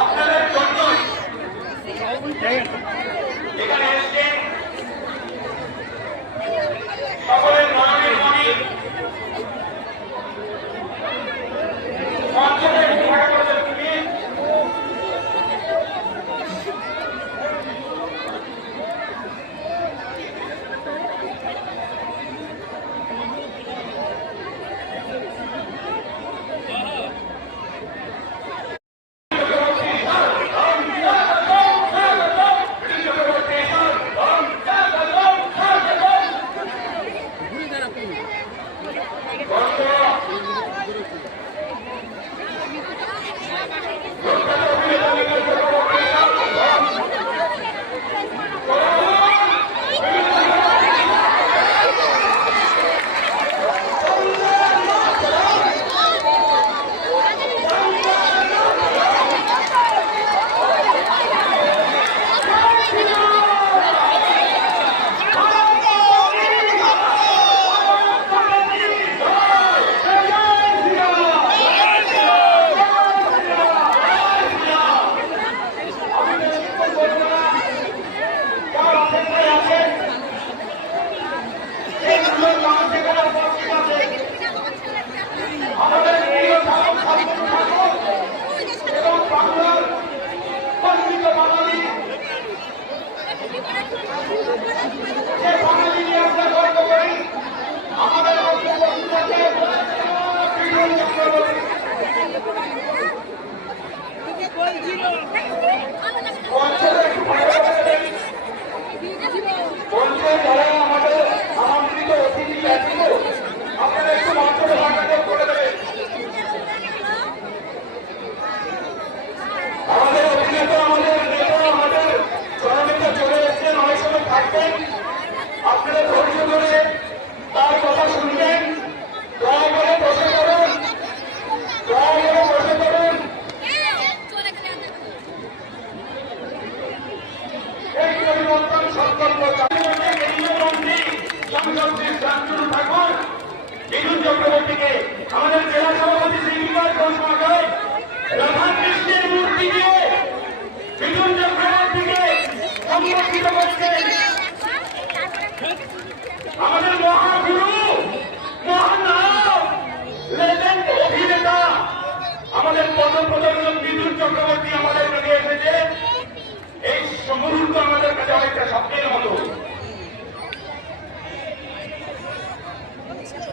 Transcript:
আপনাদের জন্য এখানে এসে সকলের নয়নের মনে আপনারা ধৈর্য ধরে তার কথা শুনবেন। দয়া করে বসে পড়ুন, দয়া করে বসে পড়ুন। এই পরিবর্তন সংকল্প কেন্দ্রীয় মন্ত্রী সংসদ শ্রী শান্তনু ঠাকুর, বিদুন চক্রবর্তীকে আমাদের জেলা সভাপতি শ্রী বিকাশ ঘোষ মহাশয় রাধাকৃষ্ণের মূর্তি দিয়ে বিদুন চক্রবর্তীকে সম্মানিত করছেন। আমাদের